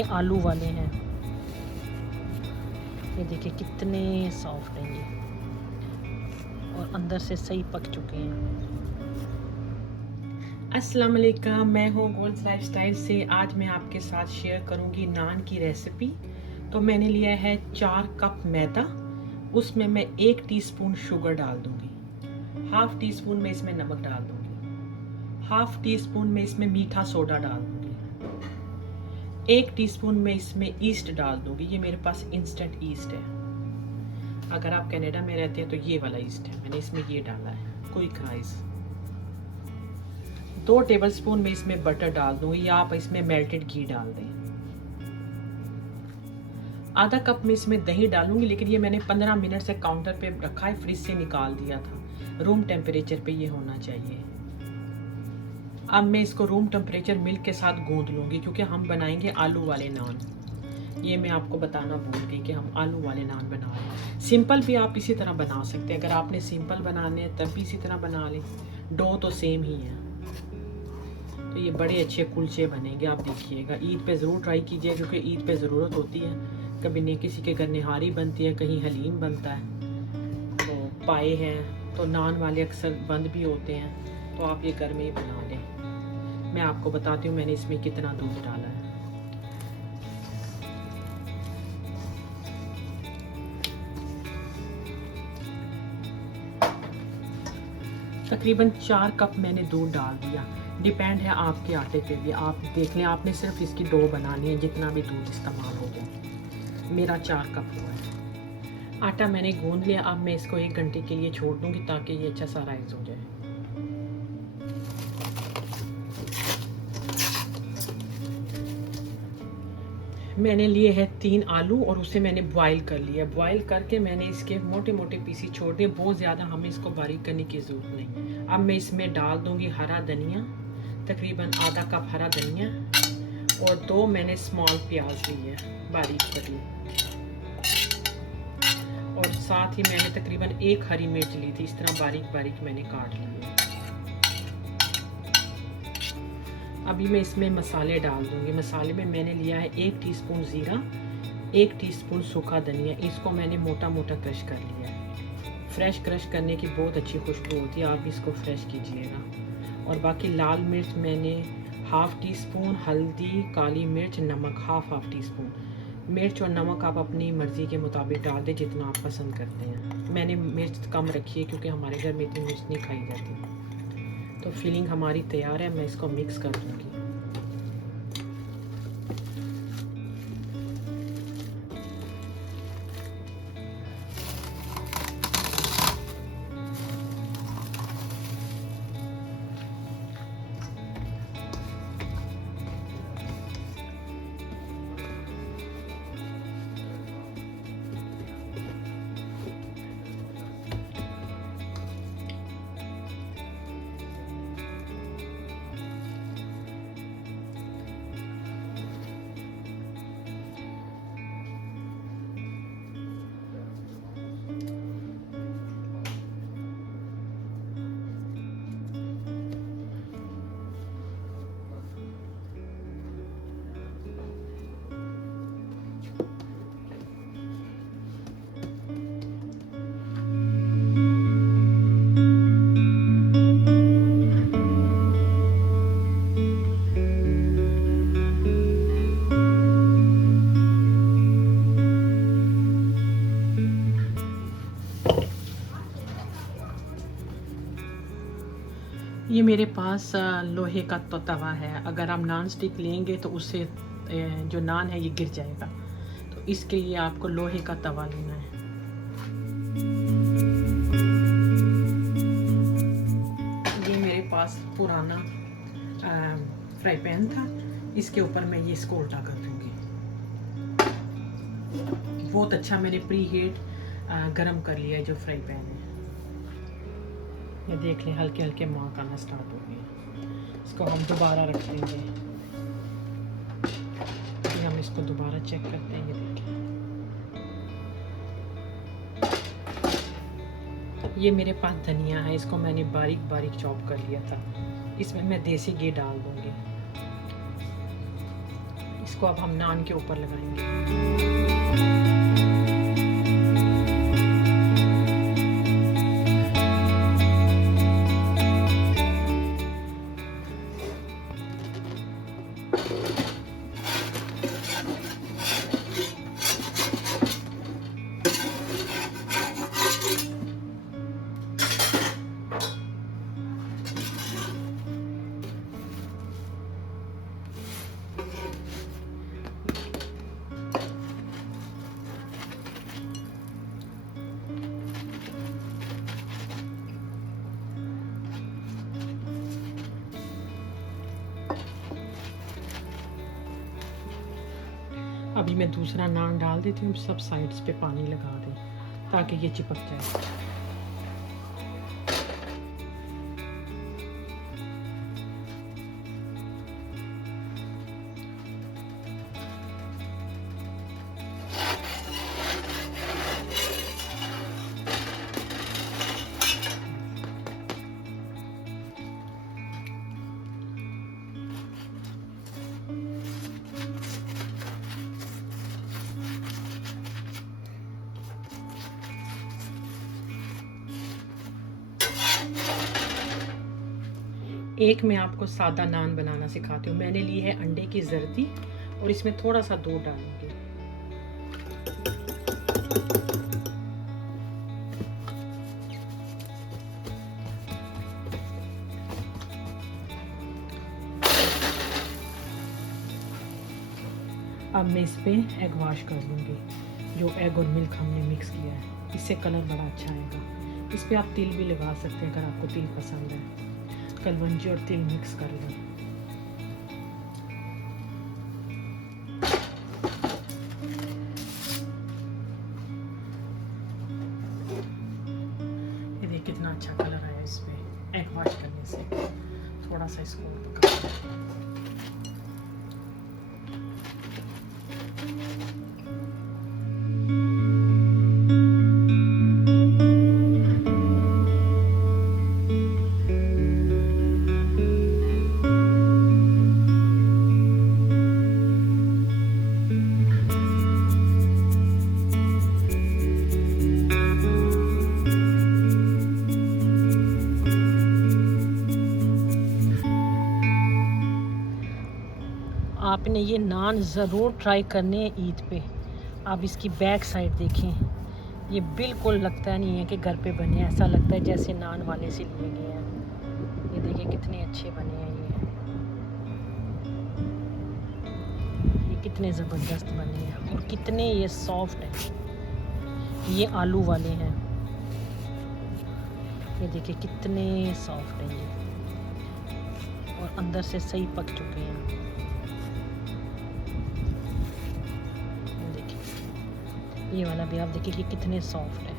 ये आलू वाले हैं, ये देखिए कितने सॉफ्ट हैं ये और अंदर से सही पक चुके हैं। अस्सलाम वालेकुम, मैं हूँ गोल्स लाइफस्टाइल से। आज मैं आपके साथ शेयर करूँगी नान की रेसिपी। तो मैंने लिया है 4 कप मैदा, उसमें मैं 1 टीस्पून शुगर डाल दूँगी, हाफ टी स्पून में इसमें नमक डाल दूँगी, हाफ टी स्पून में इसमें मीठा सोडा डाल दूँगी, 1 टीस्पून में इसमें ईस्ट डाल दूँगी। ये मेरे पास इंस्टेंट ईस्ट है, अगर आप कनाडा में रहते हैं तो ये वाला ईस्ट है, मैंने इसमें ये डाला है, क्विक राइस। 2 टेबलस्पून में इसमें बटर डाल दूंगी या आप इसमें मेल्टेड घी डाल दें। आधा कप में इसमें दही डालूंगी, लेकिन ये मैंने 15 मिनट से काउंटर पे रखा है, फ्रिज से निकाल दिया था। रूम टेम्परेचर पे ये होना चाहिए। अब मैं इसको रूम टेम्परेचर मिल्क के साथ गूंद लूंगी, क्योंकि हम बनाएंगे आलू वाले नान। ये मैं आपको बताना भूल गई कि हम आलू वाले नान बना रहे हैं। सिंपल भी आप इसी तरह बना सकते हैं, अगर आपने सिंपल बनाने हैं तब भी इसी तरह बना लें, डो तो सेम ही है। तो ये बड़े अच्छे कुलचे बनेंगे, आप देखिएगा। ईद पे ज़रूर ट्राई कीजिए, क्योंकि ईद पे ज़रूरत होती है। कभी नहीं किसी के घर निहारी बनती है, कहीं हलीम बनता है, तो पाए हैं, तो नान वाले अक्सर बंद भी होते हैं, तो आप ये घर में ही बना लें। मैं आपको बताती हूँ मैंने इसमें कितना दूध डाला है। तकरीबन 4 कप मैंने दूध डाल दिया। डिपेंड है आपके आटे पे भी, आप देख लें, आपने सिर्फ इसकी डो बनानी है, जितना भी दूध इस्तेमाल हो गया। मेरा 4 कप हुआ है। आटा मैंने गूंद लिया। अब मैं इसको 1 घंटे के लिए छोड़ दूंगी, ताकि ये अच्छा सा राइस हो जाए। मैंने लिए हैं 3 आलू और उसे मैंने बॉईल कर लिया। बॉईल करके मैंने इसके मोटे मोटे पीसी छोड़ दिए, बहुत ज़्यादा हमें इसको बारीक करने की ज़रूरत नहीं। अब मैं इसमें डाल दूंगी हरा धनिया, तकरीबन आधा कप हरा धनिया, और 2 मैंने स्मॉल प्याज ली है बारीक कटी, और साथ ही मैंने तकरीबन 1 हरी मिर्च ली थी, इस तरह बारीक बारीक मैंने काट ली है। अभी मैं इसमें मसाले डाल दूंगी। मसाले में मैंने लिया है 1 टीस्पून ज़ीरा, 1 टीस्पून सूखा धनिया, इसको मैंने मोटा मोटा क्रश कर लिया है। फ्रेश क्रश करने की बहुत अच्छी खुशबू होती है, आप इसको फ्रेश कीजिएगा। और बाकी लाल मिर्च मैंने हाफ टी स्पून, हल्दी, काली मिर्च, नमक हाफ टी स्पून। मिर्च और नमक आप अपनी मर्ज़ी के मुताबिक डाल दें, जितना आप पसंद करते हैं। मैंने मिर्च कम रखी है, क्योंकि हमारे घर में इतनी मिर्च नहीं खाई जाती। तो फिलिंग हमारी तैयार है, मैं इसको मिक्स कर दूँगी। ये मेरे पास लोहे का तो तवा है, अगर आप नॉन स्टिक लेंगे तो उससे जो नान है ये गिर जाएगा, तो इसके लिए आपको लोहे का तवा लेना है। ये मेरे पास पुराना फ्राई पैन था, इसके ऊपर मैं ये इसको उल्टा कर दूँगी। बहुत अच्छा मैंने प्री हीट गरम कर लिया है जो फ्राई पैन है। ये देख लें, हल्के हल्के मार्क आना स्टार्ट हो गए। इसको हम दोबारा रख लेंगे। फिर हम इसको दोबारा चेक करते हैं। ये देखें, ये मेरे पास धनिया है, इसको मैंने बारीक बारीक चॉप कर लिया था। इसमें मैं देसी घी डाल दूंगी। इसको अब हम नान के ऊपर लगाएंगे। अभी मैं दूसरा नान डाल देती हूँ, सब साइड्स पे पानी लगा दें ताकि ये चिपक जाए। एक मैं आपको सादा नान बनाना सिखाती हूँ। मैंने ली है अंडे की जर्दी और इसमें थोड़ा सा दूध डालूंगी। अब मैं इस पे एग वॉश कर लूँगी, जो एग और मिल्क हमने मिक्स किया है। इससे कलर बड़ा अच्छा आएगा। इस पे आप तिल भी लगा सकते हैं अगर आपको तिल पसंद है। कलवंजी और तिल मिक्स कर लें। ये देखिए कितना अच्छा कलर आया इस पे एग वॉश करने से। थोड़ा सा इसको पका लें। आपने ये नान ज़रूर ट्राई करने हैं ईद पे। आप इसकी बैक साइड देखें, ये बिल्कुल लगता नहीं है कि घर पे बने, ऐसा लगता है जैसे नान वाले से लिए गए हैं। ये देखिए कितने अच्छे बने हैं ये कितने ज़बरदस्त बने हैं और कितने ये सॉफ्ट हैं। ये आलू वाले हैं, ये देखिए कितने सॉफ्ट हैं ये और अंदर से सही पक चुके हैं। ये वाला भी आप देखिए कि कितने सॉफ्ट है।